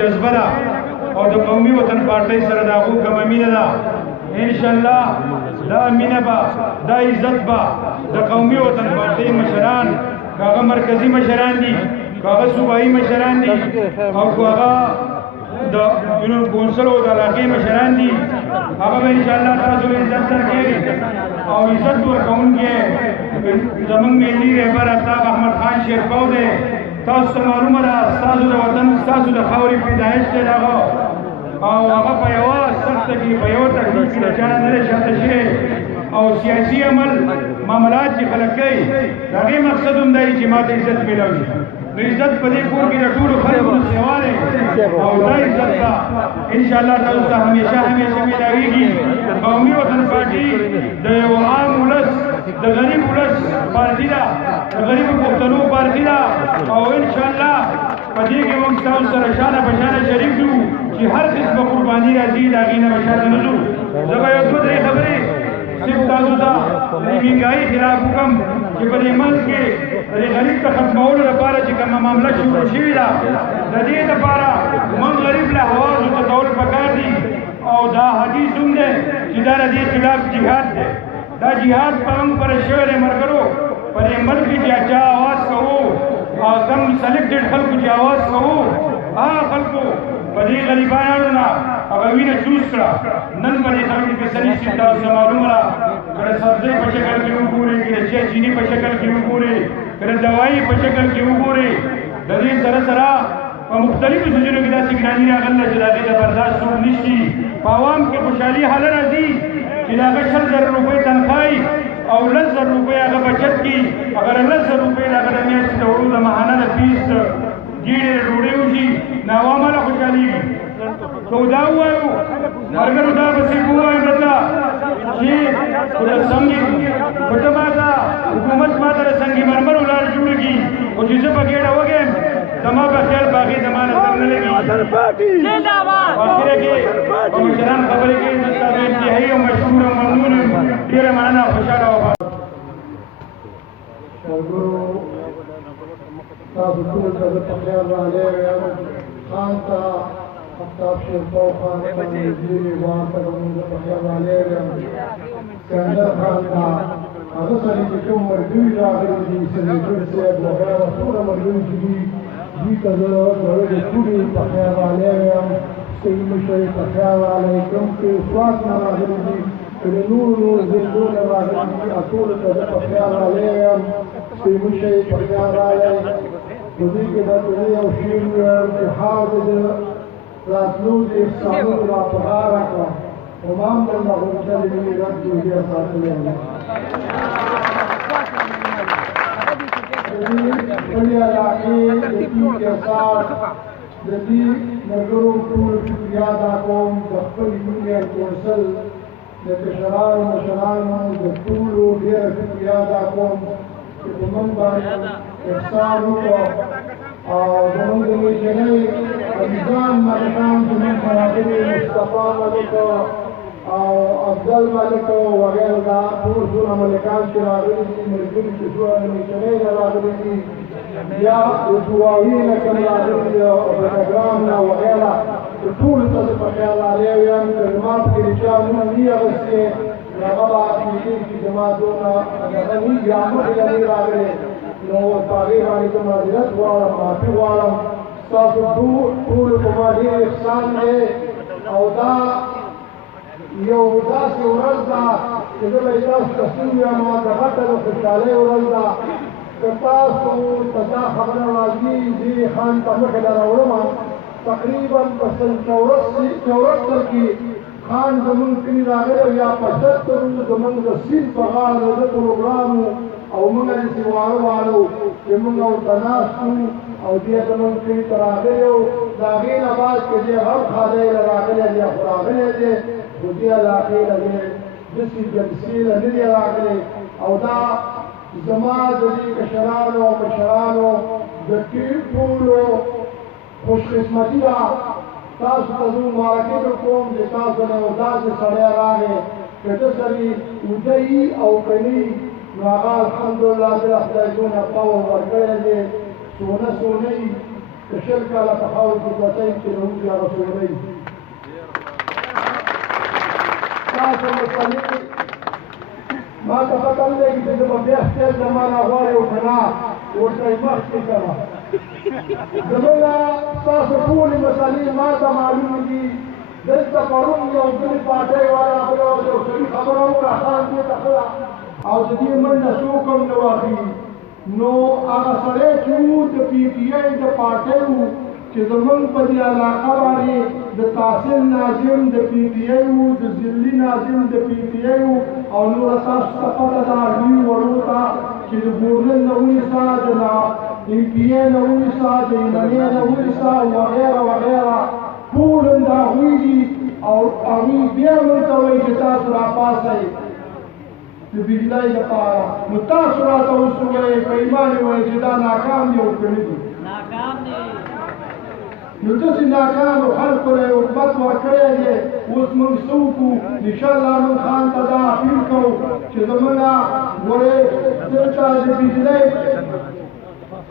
جذبه ده او د قومي وطن پارټۍ سره د هغو کومه مینه ده انشاءالله دا مینه به دا عزت به د قومي وطن پارټۍ مشران که هغه مرکزي مشران دي که هغه صوبائی مشران دي او که هغه د کونسل او د علاقې مشران دي هغه به انشاءالله تاسو له عزت درکوي او عزت ورکوونکی زمونږ ملي رهبر افضل احمد خان شیرپو دی تاسو ته معلومه ده ستاسو د وطن ستاسو د خاورې پیدایش دی د هغه او هغه په یوه سخته کې په یوه تکلیف کې د چا نه دی شاته شوی او سیاسي عمل معاملات چې خلک کوي د هغې مقصد هم دی چې ما ته عزت میلاوي نو عزت په دې کور کې د ټولو خلکو سیوا دی او دا عزت به انشاءالله تاسو ته همیشه میلاویږي قومي وطن پارټي د یو عام ولس د غریب ولس پارټي ده د غریبو پښتنو پارټي ده او انشاءالله په دې کې موږ تاسو سره شانه په شانه شریک یو چې هر قسمه قرباني راځي د هغې نه به شاته نه ځو زه به یو دوه درې خبرې صرف تاسو ته د مهنګایي خلاف وکړم چې په دې ملک کې د غریب ته ختمولو لپاره چې کومه معامله شروع شوې ده د دې لپاره موږ غریب له حواسو ټکول پکار دي او دا حدیث هم دی چې دا د دې خلاف جهاد دی دا جهاد په موږ پر شوی دی ملګرو په دې ملک کې چې چا آواز کوو او کم سلیکټډ خلکو چې آواز کوو هغه خلکو په دې غریبانو نه هغه وینه چوس کړه نن په دې خلکو کې سړي چې تاسو ته معلومه ده که د سبزۍ په شکل کې وګورئ که د چای چیني په شکل کې وګورئ که د دوایي په شکل کې وګورئ د دې سره سره په مختلفو څیزونو کې داسې ګراني راغله چې د هغې د برداشت څوک نشي په عوام کې خوشحالي حاله راځي چې د هغه 100,000 روپۍ تنخواهی او 10,000 روپۍ هغه بچت کړي اگر 10,000 روپۍ د هغه د میاشتې د وړو د ماهانه د فیس ګېډې د ډوډۍ وشي نو عوام هله خوشحالېږي که دا ووایو ملګرو دا به صرف ووایم راته چې خو د څنګې پټه ماته حکومت ماته د سنګي مرمرو لار جوړه کړي خو چې زه په ګېډه وږیم زما په خیال په هغې زما نظر نه لګي اخره کې په مشران خبرې کوي زه ستا به انتهایي او مشهور او ممنون یم ډېره مننه خوشحاله وه تاسو ټول ته زه په خیر راغلی یم خان ته خطاب شیرپو خان ته وزیر وان ته به مونږ په خیر راغلی یم سکندر خان ته هغه سړي چې کوم ملګري راغلي دي سیکرټري صاحب وغیره څومره ملګري چې دي دوی ته زه د هغې ټولې په خیر راغلی یم صحیح مشرې په خیر راغلی کوم چې سوات نه راغلي دي که د نورو زندو نه راغلي دي ټولو ته زه په خیر راغلی یم صحیح مشرې په خیر راغلی په دې کې به زه یو شعر ووایم چې خاورې د راتلو د احسانونو راپه غاړه کړه خو ما هم درنه غوښتلې وي رد دې ډېر ساتلی یم خپلې علاقې د دې احساس د دې ملګرو ټولو شکریه ادا کوم د خپل یونین کونسل د کشرانو مشرانو د ټولو ډېره شکریه ادا کوم چې په موږ باندې احسان وکړو او زموږ د میشنۍ عزیزان ملکان زموږ راغلي مصطفی ملک او افضل ملک وغیره دا ټول څونه ملکان چې راغلي دي ملګري چې میشنۍ نه راغلي دي یا دعاوي نه کوم راغلي دي او پروګرام نه وغیره ټولو ته زه په خیر راغلی یم که زما پکې د چا نوم وي اخیستی هغه به کېدای چې زما دونه هغه وي یا مخکې نه وي راغلی نو په هغې باندې زه معذرت غواړم معافي غواړم ستاسو ټولو په ما ډېر احسان دی او دا یو داسې ورځ ده چې زه به یې تاسو ته څه ووایم د غټه د خوشحالۍ ورځ ده که تاسو ته دا خبره راځي دې خان ته مخې له راوړم تقریبا په 74 کې خان زمونږ کلي راغلی یا په 70 زمونږ د سیند په غاړه د پروګرام او موږ یې سیواره والو چې موږ ورته ناست وو او دې زمونږ کلي ته راغلی و د هغې نه بعد که دې غم خالی له راغلی دی خو راغلی دی خو دې علاقې له دې داسې جلسې له نه دی راغلی او دا زما د دې کشرانو او مشرانو د ټولو خوش قسمتی ده تاسو ته زه مبارکي درکوم چې تاسو نه یو داسې سړی راغی که ده سړي وده وي او که نه وي نو هغه الحمدلله بیا خدای دونه پاور ورکړی دی سونه وي شل کاله په خاورو کې پټۍ چې نو بیا رسولۍ تاسو مسلې ما ته پته نه لګي چې زما بیا خپل زمانه غواړي او که نه ورته یې مخکې کړه زموږ ستاسو ټولې مسلې ما ته معلومې دي دلته پرون یو بلې پاټۍ والا راغلی او یو سړي خبره وکړه خان دې ته ښه او د دې منډه څوک هم نه واخلي نو هغه سړی چې و د پي ټي آی د پارټۍ و چې زمونږ په دې علاقه باندې د تحصیل ناظم د پي ټي آی و د ضلعي ناظم د پي ټي آی و او نور تاسو ته پته ده دوی وړو ته چې د ګورنر نه ونیسه د ایم پي آی نه ونیسه د ایمنۍ نه ونیسه وغیره وغیره ټول هم د هغوی دي او هغوی بیا موږ ته وایي چې تاسو راپاڅئ د بجلۍ لپاره نو تاسو راته اوس ووایئ په ایمان یې وایئ چې دا ناکام دي او که نه دي نو داسې ناکامو خلکو له یې حکومت ورکړی دی اوس موږ څه وکړو انشاءالله موږ خان ته دا اپیل کوو چې زموږه ګورې دلته د بجلۍ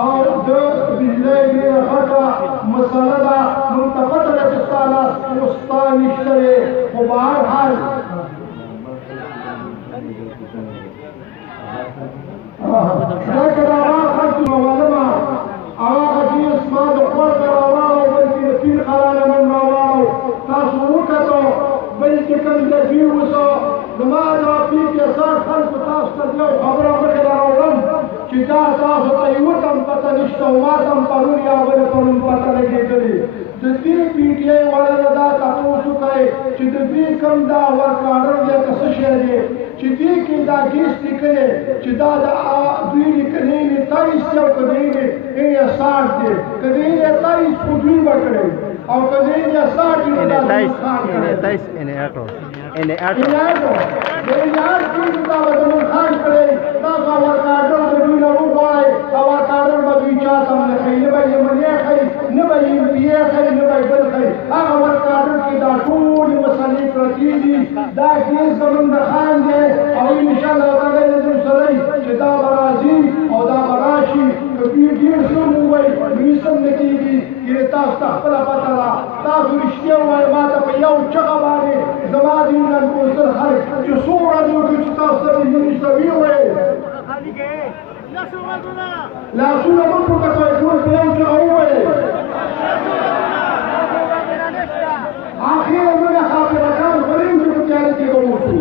او د بجلۍ ډېره غټه مسله ده موږ ته پته ده چې ستا لاس اوس ستا نشته دی خو په هر حال دا که د هغه خلکو معلومه هغه حدیث ما د خور ته راواړو بلکې د پیر قرانه من راواړو تاسو وکتو بلکې کوم د دوی اوسه زما دا پیر کې سر خلکو تاسو ته یو خبره مخکې راوړم چې دا تاسو ته یوه تم پته نشته او ما ته هم پرون یا بلې پرون پته لګېدلې د دې پي ټي آی والا دا تپوس وکړئ چې د دوی کوم دا ورک آډر دی که څه شی دی چې دې کې دا ګیس لیکلی چې دا د دوی لیکلی یې 23 دی او که د یې 60 دی که د یې 23 خو دوی به کړی او که د یې 60 دی دا زموږ خان کړی د یې 8 چیز دا به زموږ خان کړی دا که ورک آډر د دوی نه وغواړئ او ورک آډر به دوی چا ته هم نه ښیي نه به یې منې ښیي نه به یې امپیې ښیي نه به یې بل ښیي هغه ورک آډر کې دا ټولې مسلې پرتې دي دا کیس زموږ د خان دی او انشاءالله تعالی د دوی سړی چې دا به راځي او دا به راشي که دوی ډېر څه ووایي نو هېڅ هم نه کېږي یعنې تاسو ته خپله پته ده تاسو رښتیا ووایئ ما ته په یو چغه باندې زما د ایران کونسل خلک چې څو ورځې وکړي چې تاسو ته دې نشته ویې ووایئ لاسونه مه پورته کوئ ټول په یو چغه ووایئ آخر موږ خاطرکان غواړو چې په تیاره کې به اوسو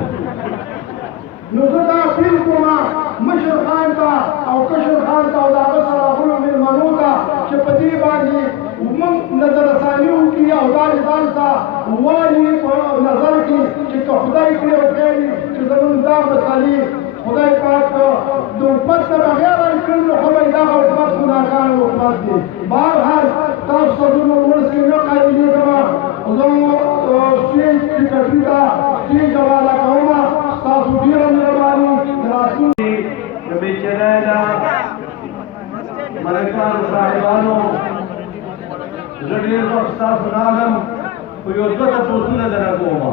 نو زه دا اپیل کوم مشر خان ته او کشر خان ته او د هغه سره راغلو مېلمنو ته چې په دې باندې موږ نظرثاني وکړي او دا ځان ته ووایي په نظر کې چې که خدای کړي او کړي چې زموږ دا مسلې خدای پاک د حکومت نه بغیر حل کړي نو خو به یې دغه حکومت خو ناکامه حکومت دی بهرحال تاسو ته زه نور ورځ کې نه قایلېږم زه سیکرټري ته سټېج حواله کوم ستاسو ډېره مهرباني د راتلونکي د بېچرۍ ده ملکانو صاحبانو زه ډېر وخت ستاسو راغلم خو یو دوه تپوسونه درنه کوم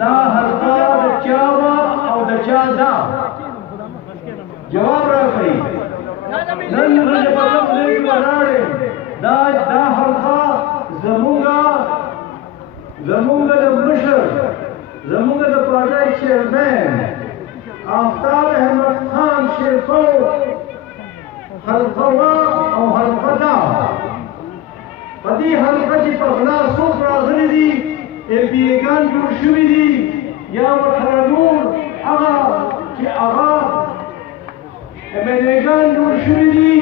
دا حلقه د چا وه او د چا ده جواب راکړئ نن ورځې په کوم ځای کې ولاړې دا حلقه زمونږ د مشر زمونږ د پارټۍ چئیرمین آفتاب احمد خان شیرفو حلقه وه او حلقه ده په دې حلقه چې په غلا څوک راغلي دي ایم پي ایګان جوړ شوي دي یا ورسره نور هغه چې هغه ایم ایل ایګان جوړ شوي دي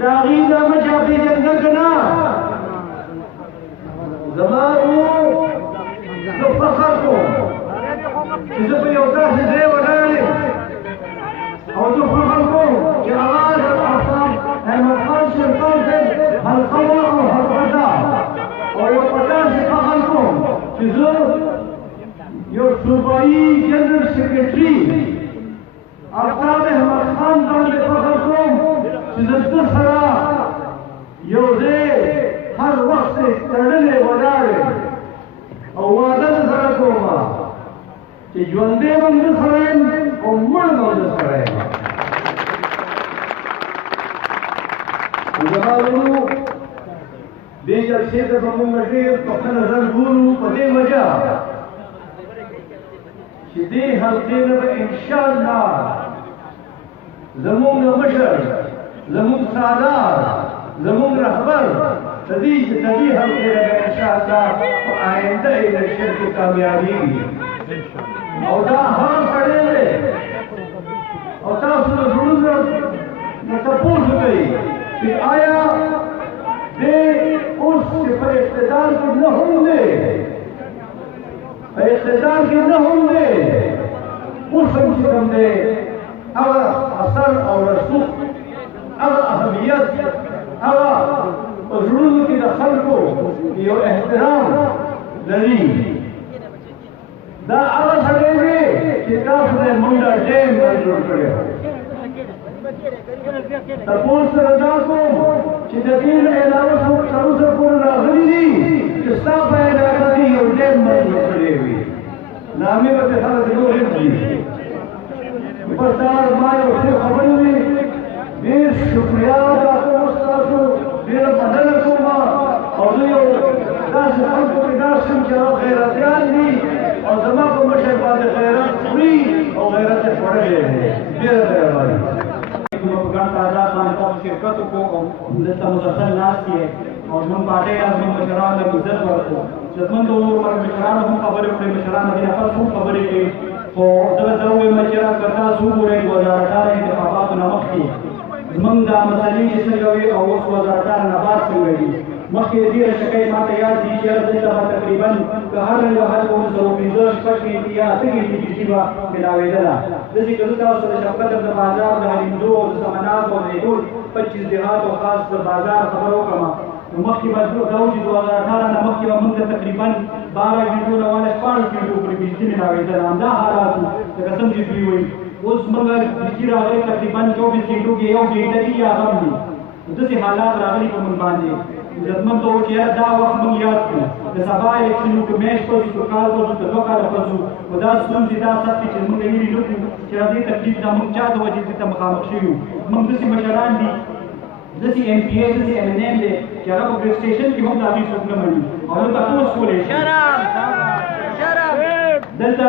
د هغې دا مه چا پېژنده که نه زما زه فخر کوم چې زه په یو داسې ځای ولاړ یم او زه فخر کوم چې هغه د آفتاب احمد خان شیرفو صاحب حلقه وه او حلقه ده او یو په داسې فخر کوم چې زه یو صوبائی جنرل سیکرٹری افضل احمد خان باندې فخر کوم چې زه ده سره یو ځای هر وخت تړلې ولاړ او وعده ده سره کوم چې ژوندی به هم ده سره یم او مړ به هم ده سره یم زمانو دې جلسې ته به موږ ډېر په ښه نظر ګورو په دې وجه چې دې حلقې نه به انشاءالله زموږ مشر زموږ سالار زموږ رهبر د دې حلقې نه به انشاءالله په آینده الیکشن کې کامیابېږي او دا هغه سړی دی او تاسو د زړونو نه تپوس وکړئ چې آیا دې اوس چې په اقتدار کې نه هم دی په اقتدار کې نه هم دی اوس هم چې کوم دی هغه اثر او رسوخ هغه اهمیت هغه په زړونو کې د خلکو یو احترام لري دا هغه سړی دی چې تاسو د منډه ټیم جوړ کړی تپوس سره دا کوم چې د دې نه علاوه څوک تر اوسه پورې راغلي دي چې ستا په علاقه کې یو ټیم جوړ کړی وي نامې به ته خلک نور هم دي په سهار ما یو څه خبرې وې ډېر شکریا دا کوم ستاسو ډېره مننه کوم او زه یو داسې خلکو کې ناست یم چې هغه غیرتیان دي او زما په مشر باندې غیرت خوري او غیرت یې خوړلی دی ډېره مهرباني ګڼ تعداد باندې تاسو شرکت وکړو او دلته مسلسل ناست یې او زموږ پارټۍ زموږ مشرانو ته عزت ورکړو عزتمندو مشرانو هم خبرې وکړې مشرانو دې نفس هم خبرې کوي خو زه ووایم چې که تاسو وګورئ 2018 انتخاباتو نه مخکې زموږ دا مسلې چې څنګه وي او اوس 2018 نه بعد څنګه دي مخکې دې رشکئی ما ته یاد دي چې دلته به تقریبا که هر رنګ خلکو 115 شپږ غېږې یا 8 غېږې پیسې به ملاوېدله داسې که زه تاسو د شبقدر د بازار د حلیمزو او د سمنات او د ټول 25 دیهات او خاص د بازار خبره وکړم نو مخکې به دا و چې 2018 نه مخکې به موږ ته تقریبا 12 غېږو نه والا 14 غېږو پورې پیسې ملاوېدله همدا حالات وو لکه څنګه چې دوی وایي اوس موږ پیسې راغلي تقریبا 24 غېږو کې یو غېږه دي یا هم دي داسې حالات راغلي په موږ باندې عزتمند ته ووایي چې یاره دا وخت موږ یاد کړو د سبا الیکشن وکړو میاشت پسې که کال پسې که 2 کاله پسې خو دا ستونزې دا سختې چې موږ هیلې نه کړو چې دې تکلیف دا موږ چا د وجې دې ته مخامخ شوي یو موږ داسې مشران دي داسې ایم پي اے داسې ایم این ایم دی چې هغه په پولیس سټیشن کې هم د هغوی څوک نه مني او هلته تپوس کولی شي دلته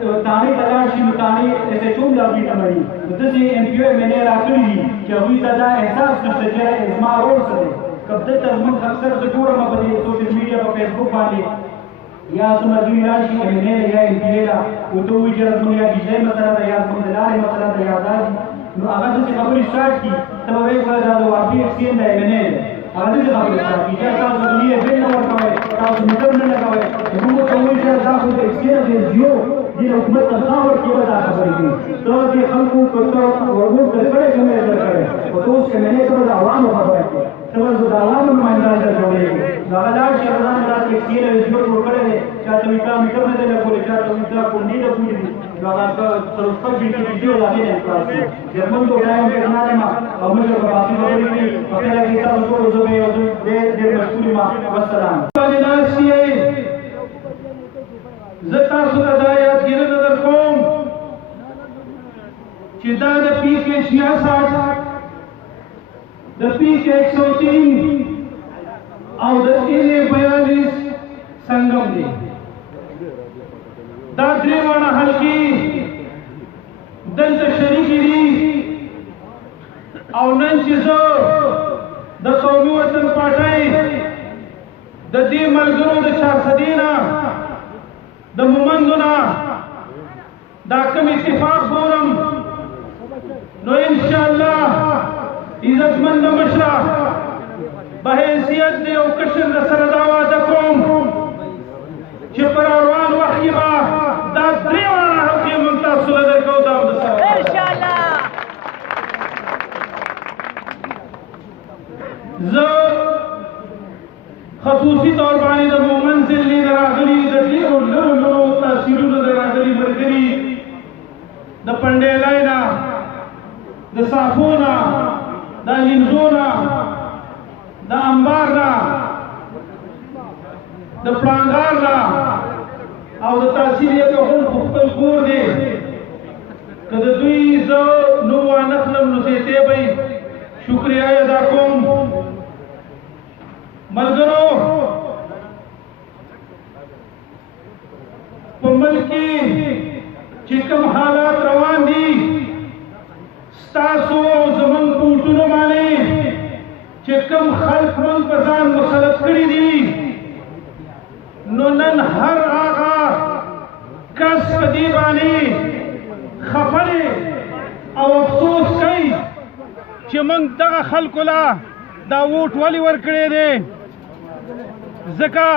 که تاڼې ته لاړ شي نو تاڼې ایس ایچ او هم د هغوی نه مني نو داسې ایم پي او ایم این اے راکړي دي چې هغوی ته دا احساس نشته چې زما رول څه دی که دلته زموږ اکثر زه ګورم په دې سوشل میډیا په فیسبوک باندې یا زموږ دوی راشي ایم این اے یا ایم پي اے ده ورته ووایي چې زموږ یا بجلۍ مسله ده یا زموږ د لارې مسله ده یا دا دي نو هغه داسې خبرې سټارټ کړي ته به وایي دا د واقعي اکسین د ایم این اے ده هغه داسې خبرې سټارټ کړي چې تاسو دې بل نه ورکوئ تاسو میټر نه لګوئ موږ ورته ووایو چې دا خو د اکسین د جیو دې حکومت تنخوا ورکړي به دا خبرې کوي ته دې خلکو که ته ورغوږ درکړی که مې درکړی خو ته اوس ایم این اے ته به د عوامو خبره کوي ته به د عوامو نمایندان ته جوړېږي نو هغه لاړ شي هغه ځان دا اکسین د جیو جوړ کړی دی چاته وایي تا میټر نه دی لګولی چاته وایي تا کونډې لګولي دي نو هغه څلور شپږ غېږې پیسې د هغې نه انفراز شو عزتمندو بیا یم بېغنانه یم او مشر به باقي خبرې کوي په کله کې تاسو ټولو زه به یو ډېر مشکور یم والسلام باندې ناست یې زه تاسو ته دا یادګیرنه در کوم چې دا د پی کے 66 د پی کے 103 او د ایل 42 سنگم دی دا درې واړه حلقې دلته شریکې دي او نن چې زه د قومي وطن پارټۍ د دې ملګرو د 400 نه د مهمندو نه دا کوم اتفاق ګورم نو انشاءالله عزتمند مشره په حیثیت د یو کشر د سره دا وعده کوم چې پر روان وخت کې به دا درې واړه حلقې موږ تاسو له درکوو دا به د سره انشاءالله زه خصوصي طور باندې د مهمند ضلعې نه راغلي د ډېرو لرو تاثیرونو د راغلي ملګري د پنډیلۍ نه د صافو نه د لیمزو نه د انبار نه د پړانګار نه او د تاثیر یې هم په خپل کور دی که د دوی زه نوم وانخلم نو زیتی به شکریہ ادا کوم ملګرو په ملک کې چې کوم حالات روان دي ستاسو زموږ په وټونو باندې چې کوم خلک موږ په ځان مسلط کړي دي نو نن هر هغه کس په دې باندې خفه دی او افسوس کوي چې موږ دغه خلکو له دا ووټ ولې ورکړی دی ځکه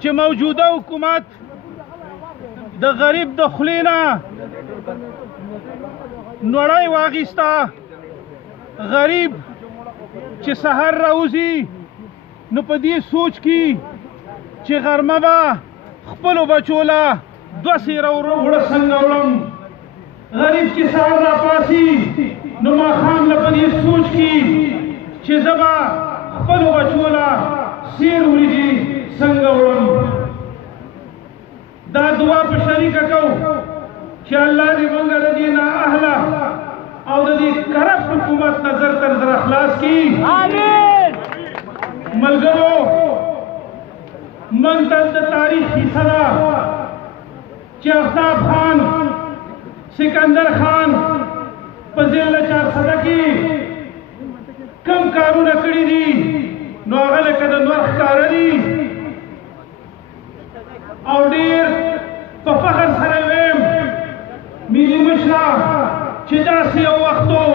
چې موجوده حکومت د غریب د خولې نه نوړی واخیسته غریب چې سحر راوځي نو په دې سوچ کې چې غرمه به خپلو بچو له دوه سیره وړه څنګه وړم غریب چې سحر راپاڅي نو ماښام له په دې سوچ کې چې زه به خپلو بچو له سیر وریجې څنګه وړم دا دعا په شریکه کوو چې الله دې موږ د دې نااهله او د دې کرپټ حکومت نه زر تر زره خلاص کړي آمین ملګرو موږ ته د تاریخ کیسه ده چې افضل خان سکندر خان په ځل 400 کې کم کارونه کړي دي نو هغه لکه د نور ښکاره دي او ډېر په فخر سره ویم ملي مشره چې داسې یو وخت و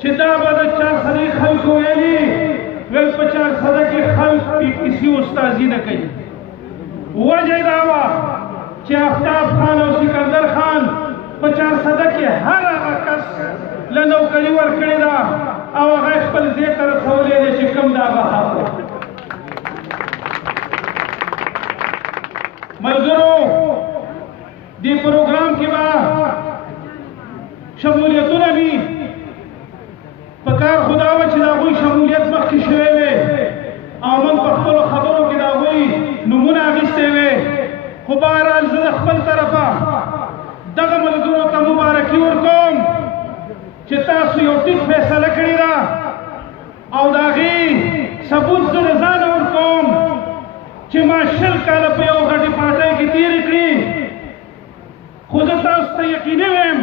چې دا به د 400 خلکو ویلي ویل په 400 کې خلک کسی استازي نه کوي وجه دا وه چې افضل خان او سکندر خان په 400 کې هر هغه کس له نوکري ورکړې ده او هغه خپل ځای ته رسولی دی چې کوم د هغه حق و ملګرو دې پروګرام کې به شمولیتونه وي په کار خو دا وه چې د هغوی شمولیت مخکې شوی وی او موږ په خپلو خبرو کې د هغوی نومونه اخیستی وی خو بهرحال زه د خپل طرفه دغه ملګرو ته مبارکي ورکوم چې تاسو یو ټیک فیصله کړې ده او د هغې ثبوت زه د ځانه ورکوم چې ما 20 کاله په یو غټې پارټۍ کې تېرې کړي خو زه تاسو ته یقیني ویم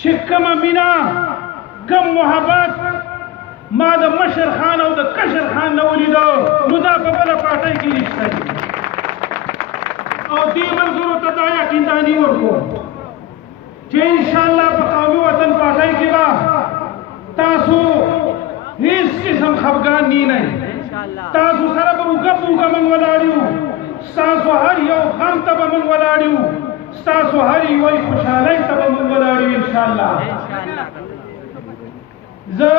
چې کومه مینه کم محبت ما د مشر خان او د کشر خان نه ولیدو نو دا په بله پارټۍ کې نشته دي او دې ملګرو ته دا یقینداني ورکوم چې انشاءالله په قومي وطن پارټۍ کې به تاسو هیڅ قسم خفګان نه تاسو سره به اوږه په اوږه موږ ولاړ یو ستاسو هر یو غم ته به موږ ولاړ یو ستاسو هر یوې خوشحالۍ ته به موږ ولاړ یو انشاءالله زه